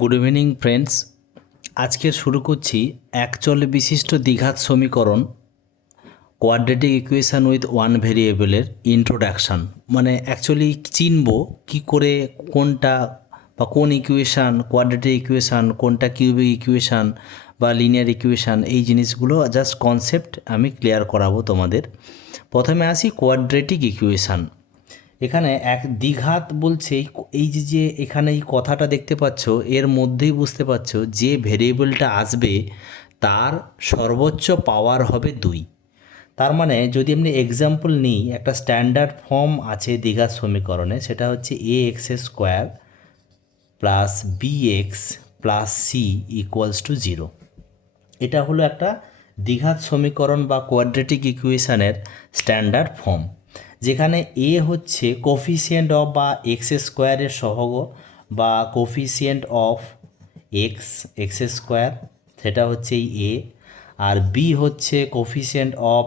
Good evening friends. আজকের শুরু করছি একচল বিশিষ্ট দ্বিঘাত সমীকরণ কোয়াড্রেটিক ইকুয়েশান উইথ ওয়ান ভেরিয়েবলের ইন্ট্রোডাকশান। মানে অ্যাকচুয়ালি চিনব কি করে কোনটা বা কোন ইকুয়েশান কোয়াড্রেটিক ইকুয়েশান, কোনটা কিউবিক ইকুয়েশান বা লিনিয়ার ইকুয়েশান, এই জিনিসগুলো জাস্ট কনসেপ্ট আমি ক্লিয়ার করাবো তোমাদের। প্রথমে আসি কোয়াড্রেটিক ইকুয়েশান। এখানে এক দ্বিঘাত বলছে, এই যে এখানে এই কথাটা দেখতে পাচ্ছ, এর মধ্যেই বুঝতে পারছো যে ভেরিয়েবলটা আসবে তার সর্বোচ্চ পাওয়ার হবে 2। তার মানে যদি আপনি এক্সাম্পল নিই, একটা স্ট্যান্ডার্ড ফর্ম আছে দ্বিঘাত সমীকরণে, সেটা হচ্ছে a x square plus b x plus c equals to 0। এটা হলো একটা দ্বিঘাত সমীকরণ বা কোয়াড্রেটিক ইকুয়েশানের স্ট্যান্ডার্ড ফর্ম, যেখানে এ হচ্ছে কোফিসিয়েন্ট অফ বা এক্স স্কোয়ারের সহগ বা কোফিসিয়েন্ট অফ এক্স স্কোয়ার, সেটা হচ্ছে এই এ। আর বি হচ্ছে কোফিসিয়েন্ট অফ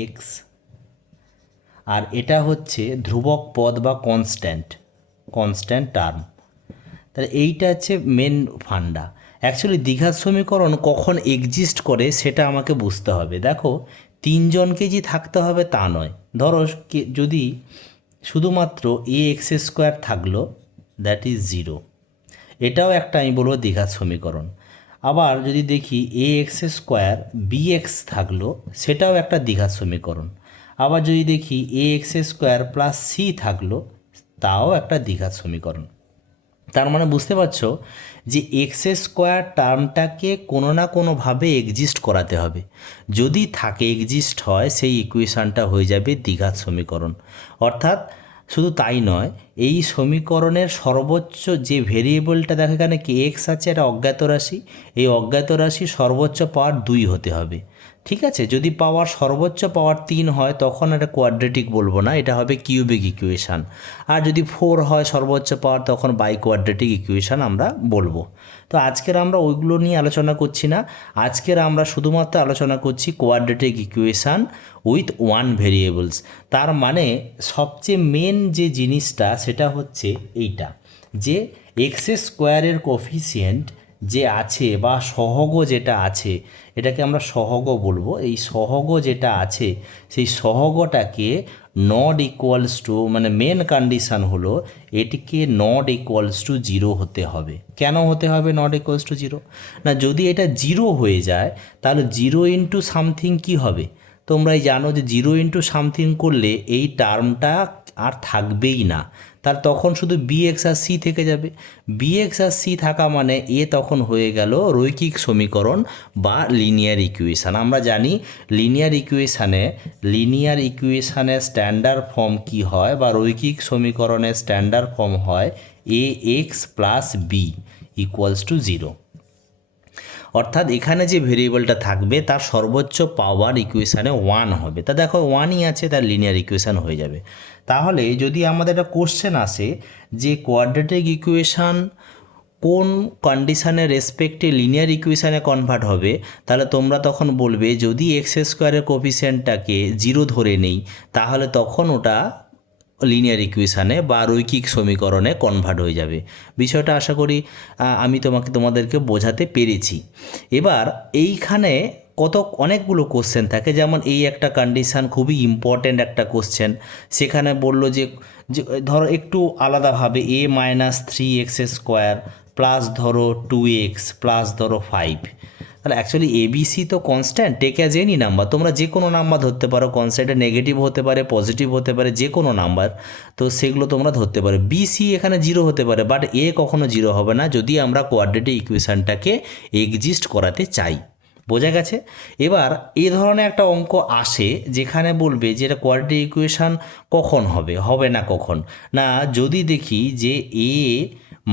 এক্স, আর এটা হচ্ছে ধ্রুবক পদ বা কনস্ট্যান্ট টার্ম। তাহলে এইটা হচ্ছে মেন ফান্ডা। অ্যাকচুয়ালি দ্বিঘাত সমীকরণ কখন এক্সিস্ট করে সেটা আমাকে বুঝতে হবে। দেখো, তিনজনকে যে থাকতে হবে তা নয়। ধরো যদি শুধুমাত্র এ এক্স স্কোয়ার থাকলো, দ্যাট ইজ 0, এটাও একটা আমি বলবো দ্বিঘাত সমীকরণ। আবার যদি দেখি এ এক্স স্কোয়ার বি এক্স থাকলো, সেটাও একটা দ্বিঘাত সমীকরণ। আবার যদি দেখি এ এক্স স্কোয়ার প্লাস সি থাকলো, তাও একটা দ্বিঘাত সমীকরণ। তার মানে বুঝতে পারছো যে এক্স স্কোয়ার টার্মটাকে কোনো না কোনোভাবে এক্সিস্ট করাতে হবে। যদি থাকে, এক্সিস্ট হয়, সেই ইকুয়েশানটা হয়ে যাবে দ্বিঘাত সমীকরণ। অর্থাৎ শুধু তাই নয়, এই সমীকরণের সর্বোচ্চ যে ভেরিয়েবলটা, দেখো এখানে কি এক্স আছে, এটা অজ্ঞাত রাশি, এই অজ্ঞাত রাশি সর্বোচ্চ পাওয়ার 2 হতে হবে। ঠিক আছে, যদি সর্বোচ্চ পাওয়ার 3 হয় তখন এটা কোয়াড্রেটিক বলবো না, এটা হবে কিউবিক ইকুয়েশান। আর যদি 4 হয় সর্বোচ্চ পাওয়ার, তখন বাই কোয়াড্রেটিক ইকুয়েশান আমরা বলবো। তো আজকের আমরা ওইগুলো নিয়ে আলোচনা করছি না, আজকের আমরা শুধুমাত্র আলোচনা করছি quadratic equation with one variables. তার মানে সবচেয়ে মেন যে জিনিসটা সেটা হচ্ছে এইটা, যে এক্স স্কোয়ারের কোফিসিয়েন্ট যে আছে বা সহগ যেটা আছে, এটাকে আমরা সহগ বলবো। এই সহগ যেটা আছে, সেই সহগটাকে নট ইকুয়ালস টু, মানে মেন কন্ডিশান হলো এটিকে নট ইকুয়ালস টু 0 হতে হবে। কেন হতে হবে নট ইকুয়ালস টু 0? না, যদি এটা 0 হয়ে যায় তাহলে 0 ইন্টু সামথিং কী হবে? তোমরাই জানো যে 0 ইন্টু সামথিং করলে এই টার্মটা আর থাকবেই না, তার তখন শুধু বি এক্স আর সি থেকে যাবে। বি এক্স আর সি থাকা মানে এ তখন হয়ে গেল রৈখিক সমীকরণ বা লিনিয়ার ইকুয়েশান। আমরা জানি লিনিয়ার ইকুয়েশানের স্ট্যান্ডার্ড ফর্ম কি হয়, বা রৈখিক সমীকরণের স্ট্যান্ডার্ড ফর্ম হয় a x plus b equals to 0। অর্থাৎ এখানে যে ভেরিয়েবলটা থাকবে তার সর্বোচ্চ পাওয়ার ইকুয়েশানে 1 হবে। তা দেখো 1ই আছে, তার লিনিয়ার ইকুয়েশান হয়ে যাবে। তাহলে যদি আমাদের একটা কোশ্চেন আসে যে কোয়াড্রেটিক ইকুয়েশান কোন কন্ডিশানের রেসপেক্টে লিনিয়ার ইকুয়েশানে কনভার্ট হবে, তাহলে তোমরা তখন বলবে যদি এক্স স্কোয়ারের কোফিসিয়েন্টটাকে 0 ধরে নেই, তাহলে তখন ওটা লিনিয়ার ইকুয়েশানে বা রৈখিক সমীকরণে কনভার্ট হয়ে যাবে। বিষয়টা আশা করি আমি তোমাদেরকে বোঝাতে পেরেছি। এবার এইখানে অনেকগুলো কোশ্চেন থাকে, যেমন এই একটা কন্ডিশান খুবই ইম্পর্ট্যান্ট একটা কোশ্চেন। সেখানে বলল যে ধরো একটু আলাদাভাবে এ মাইনাস 3x স্কোয়ার প্লাস ধরো 2x প্লাস ধরো 5। তাহলে অ্যাকচুয়ালি এবিসি তো constant, take as any number, তোমরা যে কোনো নাম্বার ধরতে পারো, কনস্ট্যান্টে নেগেটিভ হতে পারে, পজিটিভ হতে পারে, যে কোনো নাম্বার, তো সেগুলো তোমরা ধরতে পারো। বিসি এখানে 0 হতে পারে, বাট এ কখনো 0 হবে না যদি আমরা কোয়াড্রেটিক ইকুয়েশানটাকে এক্সিস্ট করাতে চাই। বোঝা গেছে? এবার এই ধরনের একটা অঙ্ক আসে যেখানে বলবে যে এটা কোয়াড্রেটিক ইকুয়েশান কখন হবে না কখন না, যদি দেখি যে এ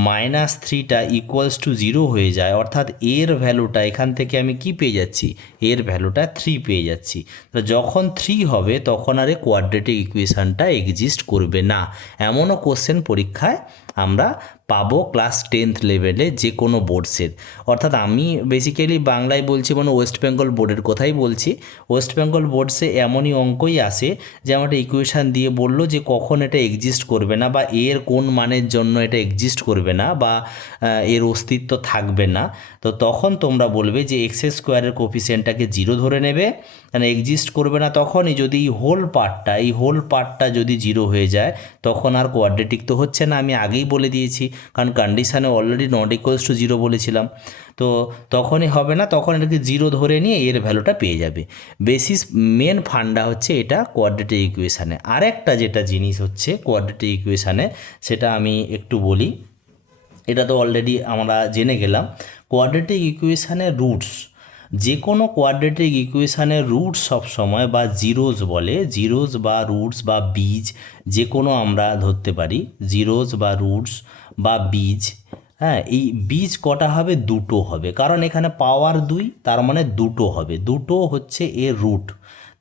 মাইনাস 3টা ইকুয়ালস টু 0 হয়ে যায়, অর্থাৎ এর ভ্যালুটা এখান থেকে আমি কি পেয়ে যাচ্ছি, এর ভ্যালুটা 3 পেয়ে যাচ্ছি। তো যখন 3 হবে তখন আর কোয়াড্রেটিক ইকুয়েশানটা এক্সিস্ট করবে না। এমনও কোশ্চেন পরীক্ষায় আমরা পাবো ক্লাস 10th লেভেলে যে কোনো বোর্ডসের। অর্থাৎ আমি বেসিক্যালি বাংলায় বলছি মানে ওয়েস্ট বেঙ্গল বোর্ডের কথাই বলছি। ওয়েস্ট বেঙ্গল বোর্ডসে এমনই অঙ্কই আসে যে আমার একটা ইকুয়েশান দিয়ে বললো যে কখন এটা এক্সিস্ট করবে না বা এর কোন মানের জন্য এটা এক্সিস্ট করবে না বা এর অস্তিত্ব থাকবে না। তো তখন তোমরা বলবে যে এক্স স্কোয়ারের কোফিসিয়েন্টটাকে 0 ধরে নেবে, মানে এক্সিস্ট করবে না। তখনই যদি এই হোল পার্টটা যদি 0 হয়ে যায় তখন আর কোয়াড্রেটিক তো হচ্ছে না, আমি আগেই বলে দিয়েছি, কারণ কন্ডিশানে অলরেডি নট ইকুয়ালস টু 0 বলেছিলাম। তো তখনই হবে না, তখন এটাকে 0 ধরে নিয়ে এর ভ্যালুটা পেয়ে যাবে। বেসিস মেন ফান্ডা হচ্ছে এটা কোয়াড্রেটিক ইকুয়েশানে। আরেকটা যেটা জিনিস হচ্ছে কোয়াড্রেটিক ইকুয়েশানে, সেটা আমি একটু বলি। এটা তো অলরেডি আমরা জেনে গেলাম। কোয়াড্রেটিক ইকুয়েশানের রুটস, যে কোনো কোয়াড্রেটিক ইকুয়েশানের রুটস সবসময় বা জিরোজ বলে, জিরোজ বা রুটস বা বীজ যে কোনো আমরা ধরতে পারি, জিরোজ বা রুটস বা বীজ। হ্যাঁ, এই বীজ কটা হবে? 2টো হবে, কারণ এখানে পাওয়ার 2, তার মানে 2টো হবে, 2টো হচ্ছে এর রুট।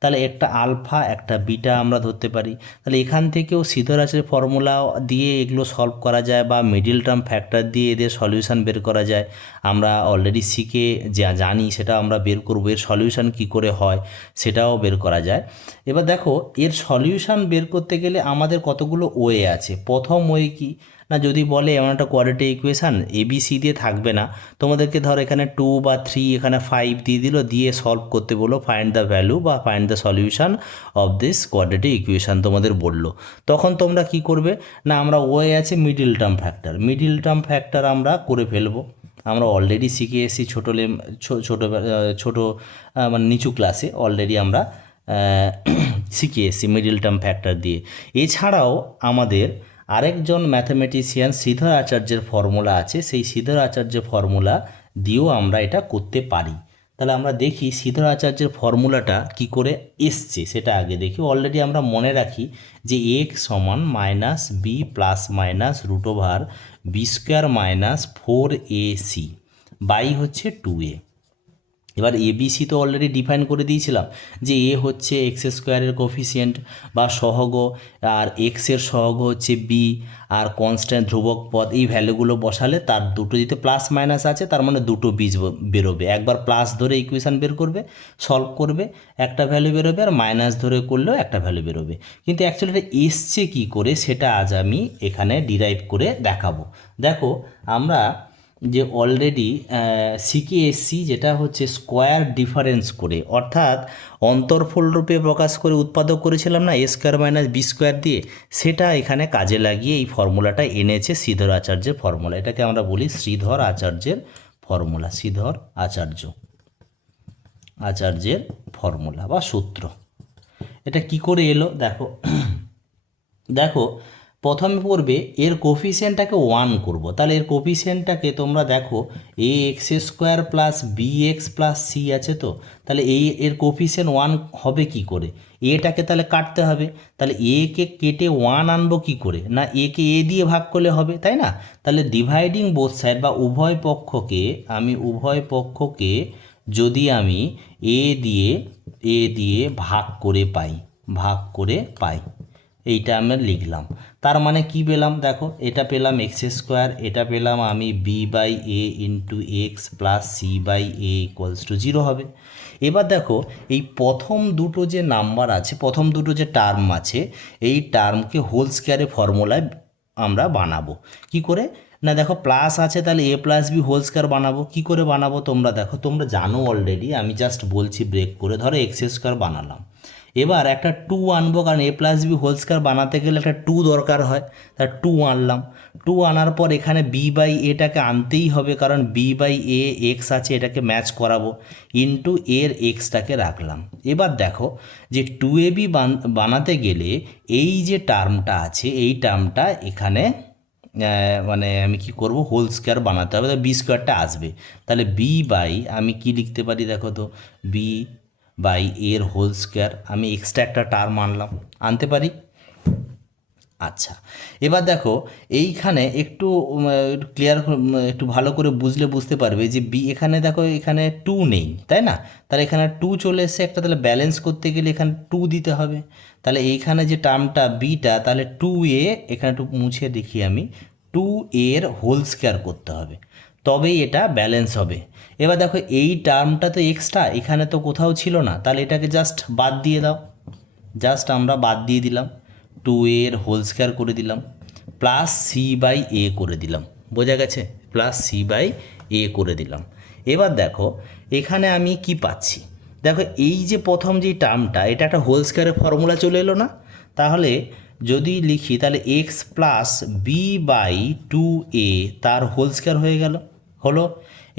তাহলে একটা আলফা একটা বিটা আমরা ধরতে পারি। তাহলে এখান থেকেও সিধরাচের ফর্মুলা দিয়ে এগুলো সলভ করা যায় বা মিডিল টার্ম ফ্যাক্টর দিয়ে এদের সলিউশন বের করা যায়। আমরা অলরেডি শিখে যা জানি সেটা আমরা বের করব, এর সলিউশন কী করে হয় সেটাও বের করা যায়। এবার দেখো এর সলিউশন বের করতে গেলে আমাদের কতগুলো ওয়ে আছে। প্রথম ওয়ে কি না, যদি বলে এমন একটা কোয়াড্রেটিক ইকুয়েশান ABC দিয়ে থাকবে না, তোমাদেরকে ধর এখানে 2 বা 3 এখানে 5 দিয়ে দিল, দিয়ে সলভ করতে বললো, ফাইন্ড দ্য ভ্যালু বা find the solution of this quadratic equation তোমাদের বললো। তখন তোমরা কি করবে না, আমরা ওয়ে আছে মিডিল টার্ম ফ্যাক্টর আমরা করে ফেলবো। আমরা অলরেডি শিখে এসেছি ছোটো মানে নিচু ক্লাসে অলরেডি আমরা শিখে এসেছি মিডিল টার্ম ফ্যাক্টর দিয়ে। এছাড়াও আমাদের আরেকজন ম্যাথামেটিশিয়ান শ্রীধর আচার্যের ফর্মুলা আছে, সেই শ্রীধর আচার্যের ফর্মুলা দিয়েও আমরা এটা করতে পারি। তাহলে আমরা দেখি শ্রীধর আচার্যের ফর্মুলাটা কি করে এসছে সেটা আগে দেখি। অলরেডি আমরা মনে রাখি যে এক্স সমান minus b plus minus √(b² - 4ac) by হচ্ছে 2a। এবার ABC তো অলরেডি ডিফাইন করে দিয়েছিলাম যে এ হচ্ছে এক্স স্কোয়ারের কোফিসিয়েন্ট বা সহগ, আর এক্সের সহগ হচ্ছে বি, আর কনস্ট্যান্ট ধ্রুবক পদ। এই ভ্যালুগুলো বসালে তার দুটো যদি প্লাস মাইনাস আছে তার মানে দুটো বীজ বেরোবে। একবার প্লাস ধরে ইকুয়েশান বের করবে, সলভ করবে, একটা ভ্যালু বেরোবে, আর মাইনাস ধরে করলেও একটা ভ্যালু বেরোবে। কিন্তু অ্যাকচুয়ালি এটা এসছে কী করে সেটা আজ আমি এখানে ডিরাইভ করে দেখাবো। দেখো আমরা যে অলরেডি শিখে এসছি যেটা হচ্ছে স্কোয়ার ডিফারেন্স করে, অর্থাৎ অন্তর্ফল রূপে প্রকাশ করে উৎপাদক করেছিলাম না (a² - b² দিয়ে, সেটা এখানে কাজে লাগিয়ে এই ফর্মুলাটা এনেছে শ্রীধর আচার্যের ফর্মুলা। এটাকে আমরা বলি শ্রীধর আচার্যের ফর্মুলা, শ্রীধর আচার্যের ফর্মুলা বা সূত্র। এটা কি করে এলো দেখো। দেখো প্রথমে পড়বে এর কোফিসিয়েন্টটাকে 1 করব। তাহলে এর কোফিসিয়েন্টটাকে তোমরা দেখো ax² + bx + c আছে, তো তাহলে এর কোফিসিয়েন্ট 1 হবে কি করে? এটাকে তাহলে কাটতে হবে। তাহলে কে কেটে 1 আনবো কি করে? না কে এ দিয়ে ভাগ করলে হবে, তাই না? তাহলে ডিভাইডিং বোথ সাইড বা উভয় পক্ষকে যদি আমি এ দিয়ে ভাগ করে পাই, এইটা আমরা লিখলাম। তার মানে কি পেলাম দেখো, এটা পেলাম x², এটা পেলাম আমি b/a × x + c/a = 0 হবে। এবার দেখো এই প্রথম দুটো যে নাম্বার আছে, প্রথম দুটো যে টার্ম আছে, এই টার্মকে হোল স্কোয়ারের ফর্মুলায় আমরা বানাবো। কি করে না দেখো প্লাস আছে, তাহলে a + b হোল স্কোয়ার বানাবো। কি করে বানাবো তোমরা দেখো, তোমরা জানো অলরেডি, আমি জাস্ট বলছি ব্রেক করে। ধরো x² বানালাম, এবার একটা 2 আনবো, কারণ a + b হোল² বানাতে গেলে একটা 2 দরকার হয়, তার 2 আনলাম। 2 আনার পর এখানে b/aটাকে আনতেই হবে, কারণ b/a x আছে, এটাকে ম্যাচ করাবো, ইন্টু এর এক্সটাকে রাখলাম। এবার দেখো যে 2ab বানাতে গেলে এই যে টার্মটা আছে, এই টার্মটা এখানে মানে আমি কি করব, হোল² বানাতে হবে, তাহলে b² আসবে। তাহলে আমি কি লিখতে পারি দেখো তো, b/এর হোল² আমি এক্সট্রা একটা টার্ম আনতে পারি। আচ্ছা, এবার দেখো এইখানে একটু ক্লিয়ার, একটু ভালো করে বুঝতে পারবে যে এখানে দেখো এখানে 2 নেই, তাই না? তাহলে এখানে 2 চলে এসে একটা, তাহলে ব্যালেন্স করতে গেলে এখানে 2 দিতে হবে। তাহলে এইখানে যে টার্মটা বিটা, তাহলে 2a, এখানে একটু মুছে দেখি আমি, টু এর হোল স্কোয়ার করতে হবে, তবেই এটা ব্যালেন্স হবে। এবার দেখো এই টার্মটা তো এক্সট্রা, এখানে তো কোথাও ছিল না, তাহলে এটাকে জাস্ট বাদ দিয়ে দাও। জাস্ট আমরা বাদ দিয়ে দিলাম, টু এর হোল স্কোয়ার করে দিলাম, প্লাস সি বাই এ করে দিলাম। বোঝা গেছে? প্লাস সি বাই এ করে দিলাম। এবার দেখো এখানে আমি কি পাচ্ছি, দেখো এই যে প্রথম যে টার্মটা, এটা একটা হোল স্কোয়ারের ফর্মুলা চলে এলো না? তাহলে যদি লিখি তাহলে x plus b by two a তার হোল স্কোয়ার হয়ে গেল, হলো।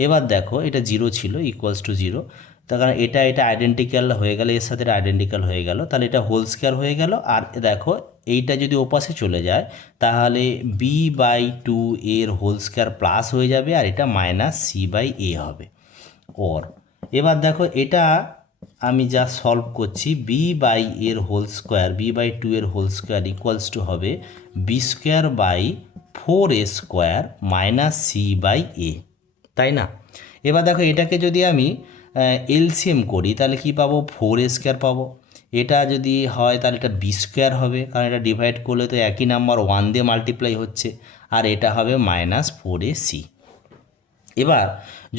এবার দেখো এটা জিরো ছিল, ইকুয়ালস টু জিরো, তার কারণ এটা এটা আইডেন্টিক্যাল হয়ে গেল, এর সাথে আইডেন্টিক্যাল হয়ে গেল, তাহলে এটা হোল স্কোয়ার হয়ে গেল। আর দেখো এইটা যদি ওপাশে চলে যায় তাহলে বি বাই টু এর হোল স্কোয়ার প্লাস হয়ে যাবে, আর এটা মাইনাস সি বাই এ হবে। ওর এবার দেখো এটা আমি যা সলভ করছি, বি বাই এর whole square, b by two এর হোল স্কোয়ার ইকুয়ালস টু হবে b square by four a square minus c by a, তাই না? এবার দেখো এটাকে যদি আমি এলসিএম করি তাহলে কি পাবো, ফোর এ স্কোয়ার পাবো। এটা যদি হয় তাহলে এটা বি স্কোয়ার হবে, কারণ এটা ডিভাইড করলে তো একই নাম্বার ওয়ান দিয়ে মাল্টিপ্লাই হচ্ছে, আর এটা হবে মাইনাস ফোর এ সি। এবার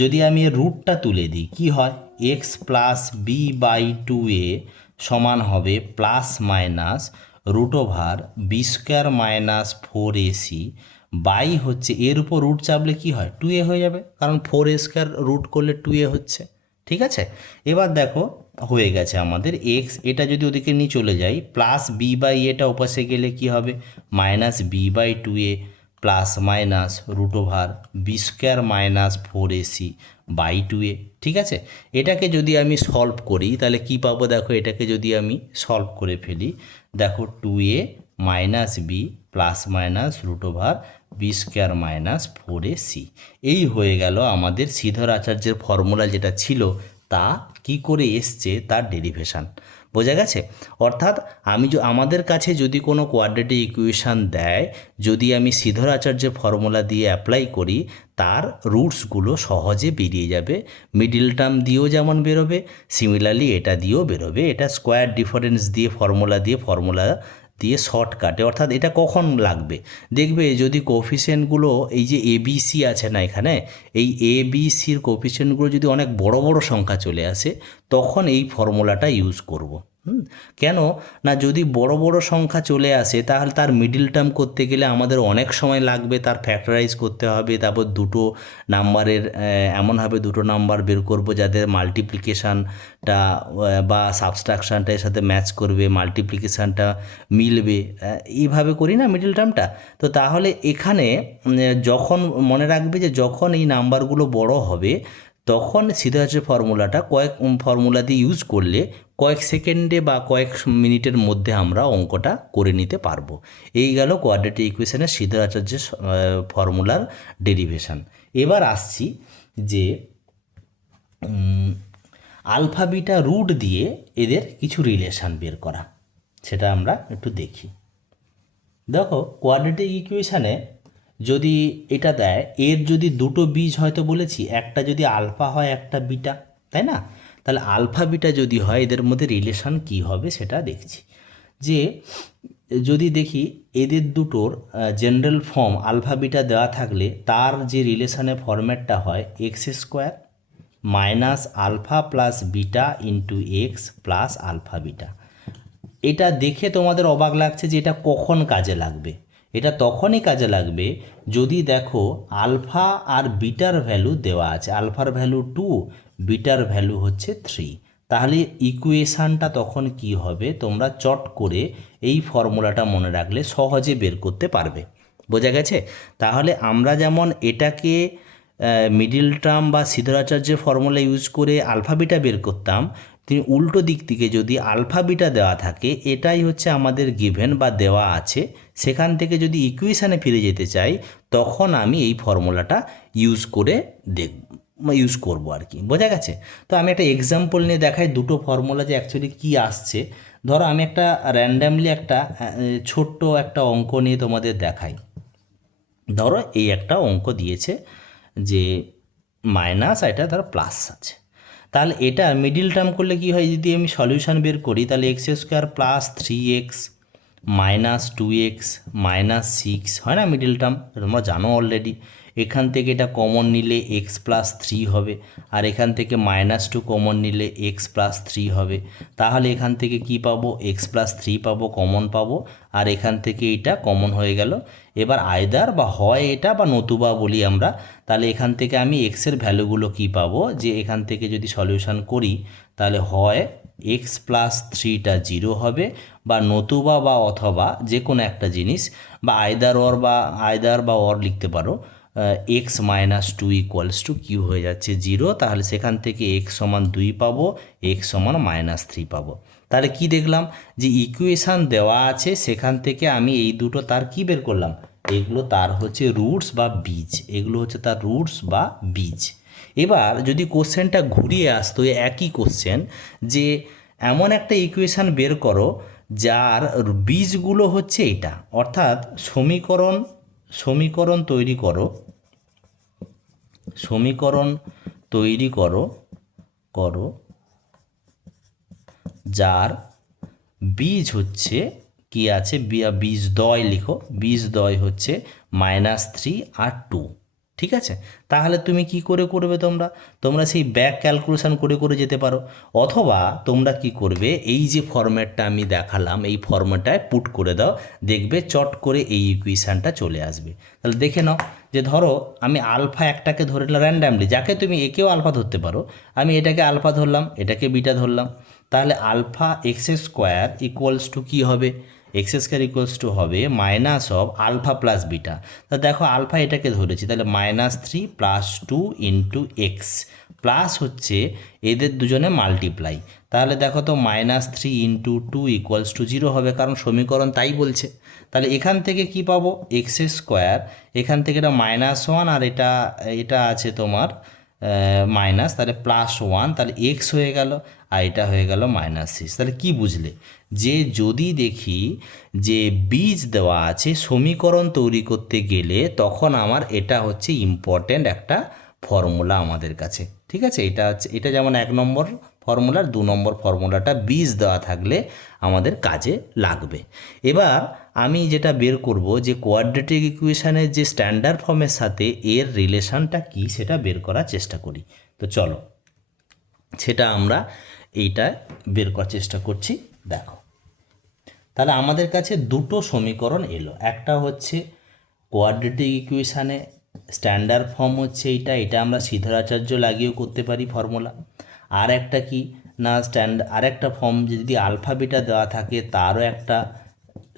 যদি আমি রুটটা তুলে দিই কি হয়, x plus b by two a সমান হবে plus minus root over b square minus four a c by হচ্ছে এর উপর রুট চাপলে কি হয়, টু এ হয়ে যাবে, কারণ ফোর এ স্কোয়ার রুট করলে টু এ হচ্ছে। ঠিক আছে? এবার দেখো হয়ে গেছে আমাদের এক্স, এটা যদি ওদিকে নিয়ে চলে যাই প্লাস বি বাই এটা ওপাশে গেলে কি হবে, minus b by two a plus minus root over b square minus four a c by two a. ঠিক আছে? এটাকে যদি আমি সলভ করি তাহলে কি পাবো, দেখো এটাকে যদি আমি সলভ করে ফেলি, দেখো two a minus b plus minus root over b square minus four a c. এই হয়ে গেল আমাদের শ্রীধর আচার্যের ফর্মুলা যেটা ছিল তা কি করে এসছে তার ডেরিভেশান। বোঝা গেছে? অর্থাৎ আমাদের কাছে যদি কোনো কোয়াড্রেটিক ইকুয়েশান দেয়, যদি আমি শ্রীধর আচার্যের ফর্মুলা দিয়ে অ্যাপ্লাই করি, তার রুটসগুলো সহজে বেরিয়ে যাবে। মিডিল টার্ম দিয়েও যেমন বেরোবে, সিমিলারলি এটা দিয়েও বেরোবে। এটা স্কোয়ার ডিফারেন্স দিয়ে ফর্মুলা দিয়ে শর্টকাটে, অর্থাৎ এটা কখন লাগবে দেখবে, যদি কোফিসিয়েন্টগুলো এই যে এবিসি আছে না এখানে, এই এবিসির কোফিসিয়েন্টগুলো যদি অনেক বড় বড় সংখ্যা চলে আসে তখন এই ফর্মুলাটা ইউজ করব। কেন না, যদি বড় বড় সংখ্যা চলে আসে তাহলে তার মিডিল টার্ম করতে গেলে আমাদের অনেক সময় লাগবে, তার ফ্যাক্টরাইজ করতে হবে, তারপর দুটো নাম্বারের এমনভাবে দুটো নাম্বার বের করব যাদের মাল্টিপ্লিকেশানটা বা সাবস্ট্রাকশানটা এর সাথে ম্যাচ করবে, মাল্টিপ্লিকেশানটা মিলবে, এইভাবে করি না মিডিল টার্মটা। তো তাহলে এখানে যখন মনে রাখবে যে যখন এই নাম্বারগুলো বড় হবে তখন সিধা হচ্ছে ফর্মুলাটা ফর্মুলা দিয়ে ইউজ করলে কয়েক সেকেন্ডে বা কয়েক মিনিটের মধ্যে আমরা অঙ্কটা করে নিতে পারবো। এই গেল কোয়াড্রেটিক ইকুয়েশনের শ্রীধর আচার্যের ফর্মুলার ডেরিভেশান। এবার আসছি যে আলফা বিটা রুট দিয়ে এদের কিছু রিলেশান বের করা, সেটা আমরা একটু দেখি। দেখো কোয়াড্রেটিক ইকুয়েশানে যদি এটা দেয়, এর যদি দুটো বীজ হয়তো বলেছি, একটা যদি আলফা হয় একটা বিটা, তাই না? তাহলে আলফা বিটা যদি হয় এদের মধ্যে রিলেশান কি হবে সেটা দেখছি। যে যদি দেখি এদের দুটোর জেনারেল ফর্ম আলফা বিটা দেওয়া থাকলে তার যে রিলেশানের ফরম্যাটটা হয় x square minus alpha plus beta into x plus alpha beta. এটা দেখে তোমাদের অবাক লাগছে যে এটা কখন কাজে লাগবে। এটা তখনই কাজে লাগবে যদি দেখো আলফা আর বিটার ভ্যালু দেওয়া আছে, আলফার ভ্যালু 2, বিটার ভ্যালু হচ্ছে 3। তাহলে ইকুয়েশানটা তখন কি হবে তোমরা চট করে এই ফর্মুলাটা মনে রাখলে সহজে বের করতে পারবে। বোঝা গেছে? তাহলে আমরা যেমন এটাকে মিডিল টার্ম বা শ্রীধর আচার্যের ফর্মুলা ইউজ করে আলফা বিটা বের করতাম, তিনি উল্টো দিক থেকে যদি আলফা বিটা দেওয়া থাকে, এটাই হচ্ছে আমাদের গিভেন বা দেওয়া আছে, সেখান থেকে যদি ইকুয়েশানে ফিরে যেতে চাই তখন আমি এই ফর্মুলাটা ইউজ করব আর কি। বোঝা গেছে? তো আমি একটা এক্সাম্পল নিয়ে দেখাই দুটো ফর্মুলা যে অ্যাকচুয়ালি কী আসছে। ধরো আমি একটা র্যান্ডামলি একটা ছোট্ট একটা অঙ্ক নিয়ে তোমাদের দেখাই। ধরো এই একটা অঙ্ক দিয়েছে যে মাইনাস, এটা ধরো প্লাস আছে, তাহলে এটা মিডিল টার্ম করলে কি হয়, যদি আমি সলিউশন বের করি তাহলে x square plus 3x -2x -6 হয় না মিডল টার্ম, তোমরা জানো অলরেডি। এখান থেকে এটা কমন নিলে x+3 হবে, আর এখান থেকে -2 কমন নিলে x+3 হবে। তাহলে এখান থেকে কি পাবো, x+3 পাবো, কমন পাবো, আর এখান থেকে এটা কমন হয়ে গেল। এবার আইদার বা হয় এটা বা নতুবা বলি আমরা। তাহলে এখান থেকে আমি এক্সের ভ্যালুগুলো কি পাবো, যে এখান থেকে যদি সলিউশন করি তাহলে হয় x+3টা 0 হবে, বা নতুবা বা অথবা যে কোনো একটা জিনিস, বা আইদার বা অর লিখতে পারো, x-2 = কিউ হয়ে যাচ্ছে 0। তাহলে সেখান থেকে x সমান 2 পাবো, x সমান -3 পাবো। তাহলে কি দেখলাম, যে ইকুয়েশান দেওয়া আছে সেখান থেকে আমি এই দুটো তার কি বের করলাম, এগুলো তার হচ্ছে রুটস বা বীজ, এগুলো হচ্ছে তার রুটস বা বীজ। এবার যদি কোশ্চেনটা ঘুরিয়ে আসতো একই কোশ্চেন, যে এমন একটা ইকুয়েশান বের করো যার বীজগুলো হচ্ছে এটা, অর্থাৎ সমীকরণ তৈরি করো যার বীজ হচ্ছে কি আছে, বীজদ্বয় লিখো, বীজদ্বয় হচ্ছে -3 আর 2। ঠিক আছে, তাহলে তুমি কি করে করবে, তোমরা সেই ব্যাক ক্যালকুলেশন করে যেতে পারো, অথবা তোমরা কি করবে, এই যে ফরম্যাটটা আমি দেখালাম এই ফরম্যাটটায় পুট করে দাও, দেখবে চট করে এই ইকুয়েশানটা চলে আসবে। তাহলে দেখে নাও, যে ধরো আমি আলফা একটাকে ধরে নিলাম র্যান্ডামলি, যাকে তুমি একেও আলফা ধরতে পারো, আমি এটাকে আলফা ধরলাম, এটাকে বিটা ধরলাম। তাহলে আলফা x² কী হবে, x² হবে -α + বিটা। তা দেখো আলফা এটাকে ধরেছি, তাহলে -3 + 2 × x প্লাস হচ্ছে এদের দুজনে মাল্টিপ্লাই। তাহলে দেখো তো -3 × 2 = 0 হবে, কারণ সমীকরণ তাই বলছে। তাহলে এখান থেকে কি পাবো, x², এখান থেকে এটা -1 আর এটা আছে তোমার মাইনাস, তাহলে +1, তাহলে x হয়ে গেল, আর এটা হয়ে গেল -6। তাহলে কি বুঝলে, যে যদি দেখি যে বীজ দেওয়া আছে সমীকরণ তৈরি করতে গেলে, তখন আমার এটা হচ্ছে ইম্পর্ট্যান্ট একটা ফর্মুলা আমাদের কাছে। ঠিক আছে, এটা যেমন 1 নম্বর ফর্মুলার 2 নম্বর ফর্মুলাটা বীজ দেওয়া থাকলে আমাদের কাজে লাগবে। এবার আমি যেটা বের করব, যে কোয়াড্রেটিক ইকুয়েশানের যে স্ট্যান্ডার্ড ফর্মের সাথে এর রিলেশনটা কি সেটা বের করার চেষ্টা করি। তো চলো সেটা আমরা এইটা বের করার চেষ্টা করছি। দেখো, তাহলে আমাদের কাছে দুটো সমীকরণ এলো, একটা হচ্ছে কোয়াড্রেটিক ইকুয়েশানে স্ট্যান্ডার্ড ফর্ম হচ্ছে এটা আমরা সিদ্ধারাচার্য লাগিয়েও করতে পারি ফর্মুলা। আর একটা কি না, আরেকটা ফর্ম যদি আলফা বিটা দেওয়া থাকে তারও একটা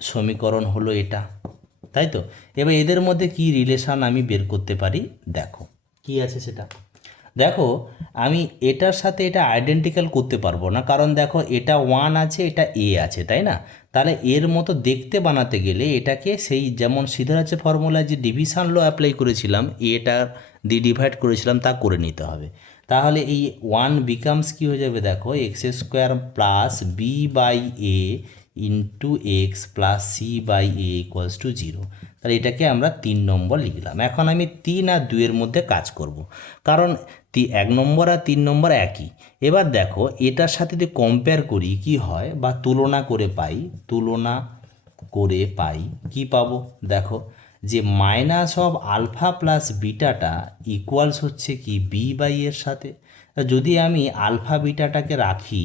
সমীকরণ হলো এটা, তাই তো। এবার এদের মধ্যে কি রিলেশন আমি বের করতে পারি, দেখো কি আছে সেটা। দেখো আমি এটার সাথে এটা আইডেন্টিক্যাল করতে পারবো না, কারণ দেখো এটা 1 আছে, এটা a আছে, তাই না। তাহলে এর মতো দেখতে বানাতে গেলে এটাকে সেই যেমন সিদ্ধারাচার্য ফর্মুলায় যে ডিভিশন ল অ্যাপ্লাই করেছিলাম, এটা দিয়ে ডিভাইড করেছিলাম, তা করে নিতে হবে। তাহলে এই 1 বিকামস কি হয়ে যাবে, দেখো x² + b/a × x + c/a = 0। তাহলে এটাকে আমরা 3 নম্বর লিখলাম। এখন আমি 3 আর 2 এর মধ্যে কাজ করব, কারণ 1 নম্বর আর 3 নম্বর একই। এবার দেখো এটার সাথে যদি কম্পেয়ার করি কি হয়, বা তুলনা করে পাই কি পাবো, দেখো যে -α + বিটাটা ইকুয়ালস হচ্ছে কি b/এর সাথে। যদি আমি আলফা বিটাটাকে রাখি,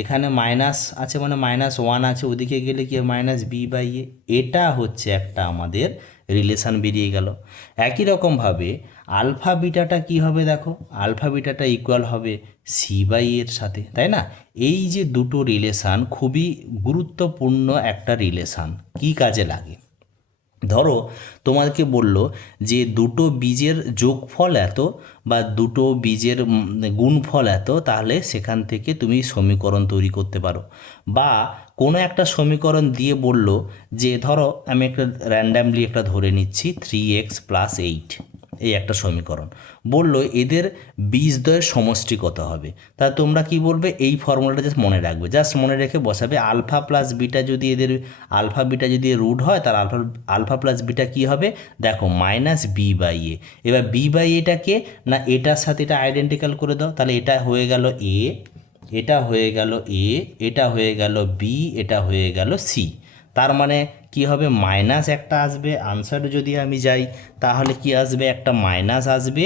এখানে মাইনাস আছে মানে -1 আছে, ওদিকে গেলে কি -b/a, এটা হচ্ছে একটা আমাদের রিলেশান বেরিয়ে গেল। একই রকমভাবে আলফা বিটাটা কি হবে, দেখো আলফা বিটাটা ইকুয়াল হবে c/এর সাথে, তাই না। এই যে দুটো রিলেশান খুবই গুরুত্বপূর্ণ একটা রিলেশান, কি কাজে লাগে, ধরো তোমাকে বলল যে দুটো বীজের যোগফল এত বা দুটো বীজের গুণফল এত, তাহলে সেখান থেকে তুমি সমীকরণ তৈরি করতে পারো। বা কোনো একটা সমীকরণ দিয়ে বলল যে ধরো আমি একটা র্যান্ডামলি একটা ধরে নিচ্ছি 3x + 8, এই একটা সমীকরণ বলল এদের বীজদ্বয়ের সমষ্টি কত হবে। তা তোমরা কি বলবে, এই ফর্মুলাটা জাস্ট মনে রাখবে, জাস্ট মনে রেখে বসাবে আলফা প্লাস বিটা, যদি এদের আলফা বিটা যদি রুট হয় তাহলে আলফা প্লাস বিটা কী হবে, দেখো -b/a। এবার b/aটাকে না এটার সাথে এটা আইডেন্টিক্যাল করে দাও, তাহলে এটা হয়ে গেল a, এটা হয়ে গেল a, এটা হয়ে গেল b, এটা হয়ে গেল c। তার মানে কি হবে, মাইনাস একটা আসবে। আনসারে যদি আমি যাই তাহলে কি আসবে, একটা মাইনাস আসবে,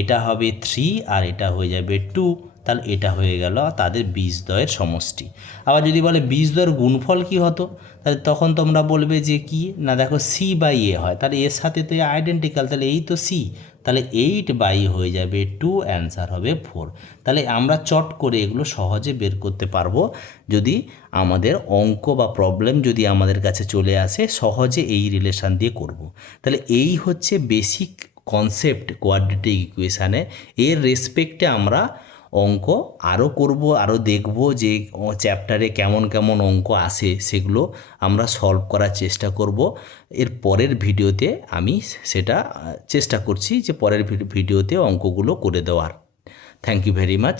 এটা হবে 3 আর এটা হয়ে যাবে 2। তাহলে এটা হয়ে গেল তাদের বীজদ্বয়ের সমষ্টি। আবার যদি বলে বীজদ্বয়ের গুণফল কি হতো, তাহলে তখন তোমরা বলবে যে কি না, দেখো সি বাই এ হয়, তাহলে এর সাথে তো আইডেন্টিক্যাল, তাহলে এই তো সি, তাহলে 8 বাই হয়ে যাবে 2, অ্যান্সার হবে 4। তাহলে আমরা চট করে এগুলো সহজে বের করতে পারবো যদি আমাদের অঙ্ক বা প্রবলেম যদি আমাদের কাছে চলে আসে, সহজে এই রিলেশান দিয়ে করব। তাহলে এই হচ্ছে বেসিক কনসেপ্ট কোয়াড্রেটিক ইকুয়েশানে। এর রেসপেক্টে আমরা অঙ্ক আরও করব, আরও দেখব যে চ্যাপ্টারে কেমন কেমন অঙ্ক আসে, সেগুলো আমরা সলভ করার চেষ্টা করব। এর পরের ভিডিওতে আমি সেটা চেষ্টা করছি যে পরের ভিডিওতে অঙ্কগুলো করে দেওয়ার। Thank you very much.